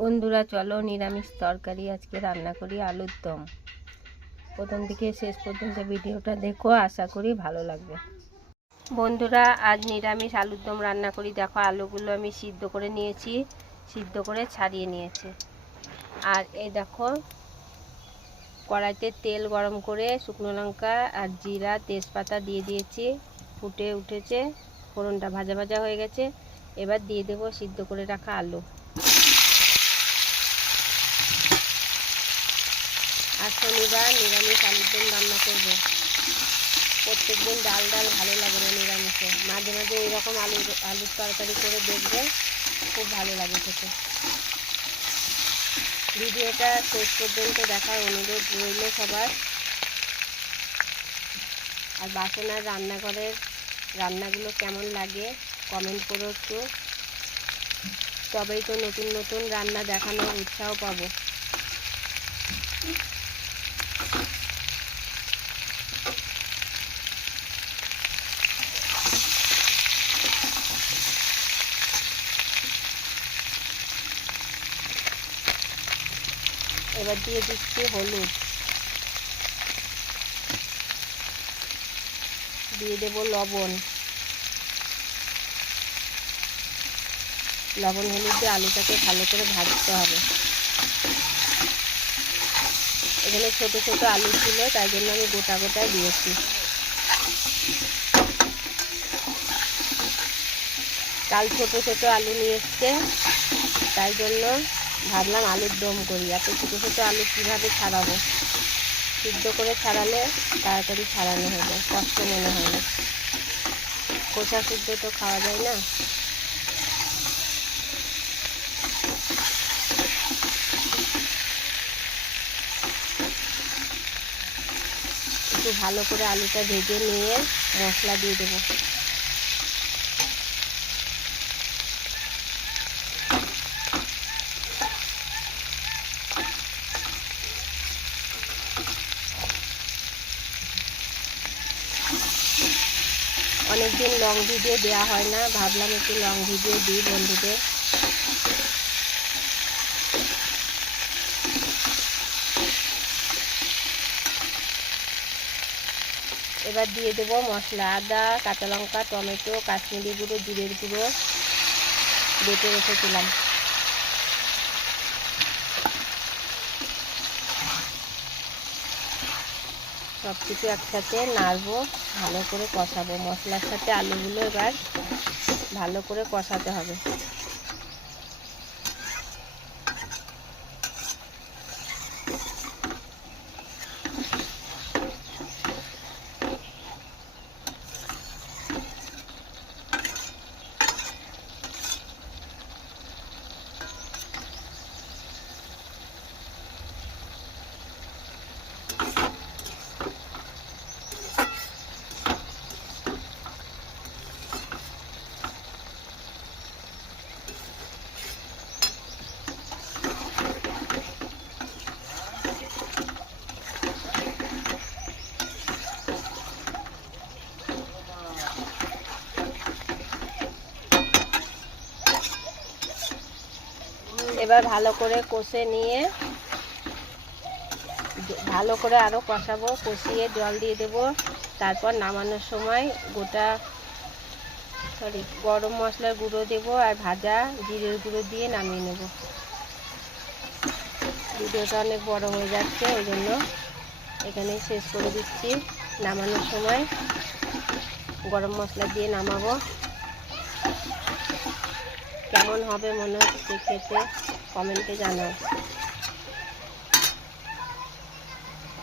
বন্ধুরা চলো নিরামিষ তরকারি আজকে রান্না করি, আলুর দম। প্রথম থেকে শেষ পর্যন্ত ভিডিওটা দেখো, আশা করি ভালো লাগবে। বন্ধুরা আজ নিরামিষ আলুর দম রান্না করি। দেখো আলুগুলো আমি সিদ্ধ করে নিয়েছি, সিদ্ধ করে ছাড়িয়ে নিয়েছি। আর এই দেখো কড়াইতে তেল গরম করে শুকনো লঙ্কা আর জিরা তেজপাতা দিয়ে দিয়েছি, ফুটে উঠেছে, ফোড়নটা ভাজা ভাজা হয়ে গেছে। এবার দিয়ে দেবো সিদ্ধ করে রাখা আলু। আর শনিবার নিরামিষ আলুর দম রান্না করবো। প্রত্যেক দিন ডাল ডাল ভালো লাগে না নিরামিষে, মাঝে মাঝে এইরকম আলুর তরকারি করে দেখবে, খুব ভালো লাগে খেতে। ভিডিওটা শেষ পর্যন্ত দেখার অনুরোধ রইল সবার। আর বাসনার রান্নাঘরের রান্নাগুলো কেমন লাগে কমেন্ট করো একটু, তবেই তো নতুন নতুন রান্না দেখানোর উৎসাহ পাবো। এবার দিয়ে দিচ্ছি হলুদ, দিয়ে দেব লবণ। লবণ হলুদ দিয়ে আলুটাকে ভালো করে ভাজতে হবে। এখানে ছোট ছোট আলু ছিল, তাই জন্য আমি গোটা গোটায় দিয়েছি। কাল ছোট ছোট আলু নিয়ে এসছে, তাই জন্য ভাবলাম আলুর দম করি। এত ছোট ছোট আলু কীভাবে ছাড়াবো? সিদ্ধ করে ছাড়ালে তাড়াতাড়ি ছাড়ানো হয়ে যায়, কষ্ট মনে হয় না। খোসা সিদ্ধ তো খাওয়া যায় না। একটু ভালো করে আলুটা ভেজে নিয়ে মশলা দিয়ে দেবো। অনেকদিন লং ভিডিও দেওয়া হয় না, ভাবলাম একটু লং ভিডিও দিই বন্ধুদের। এবার দিয়ে দেবো মশলা, আদা, কাঁচা লঙ্কা, টমেটো, কাশ্মীরি গুঁড়ো, জিরের গুঁড়ো বেটে রেখেছিলাম। সব কিছু একসাথে নাড়বো, ভালো করে কষাবো। মশলার সাথে আলুগুলো এবার ভালো করে কষাতে হবে। এবার ভালো করে কষে নিয়ে ভালো করে আরও কষাবো, কষিয়ে জল দিয়ে দেবো। তারপর নামানোর সময় গরম মশলার গুঁড়ো দেবো আর ভাজা জিরের গুঁড়ো দিয়ে নামিয়ে নেব। ভিডিওটা অনেক বড় হয়ে যাচ্ছে, ওই জন্য এখানেই শেষ করে দিচ্ছি। নামানোর সময় গরম মশলা দিয়ে নামাবো। কেমন হবে মনে হচ্ছে খেতে কমেন্টে জানাও।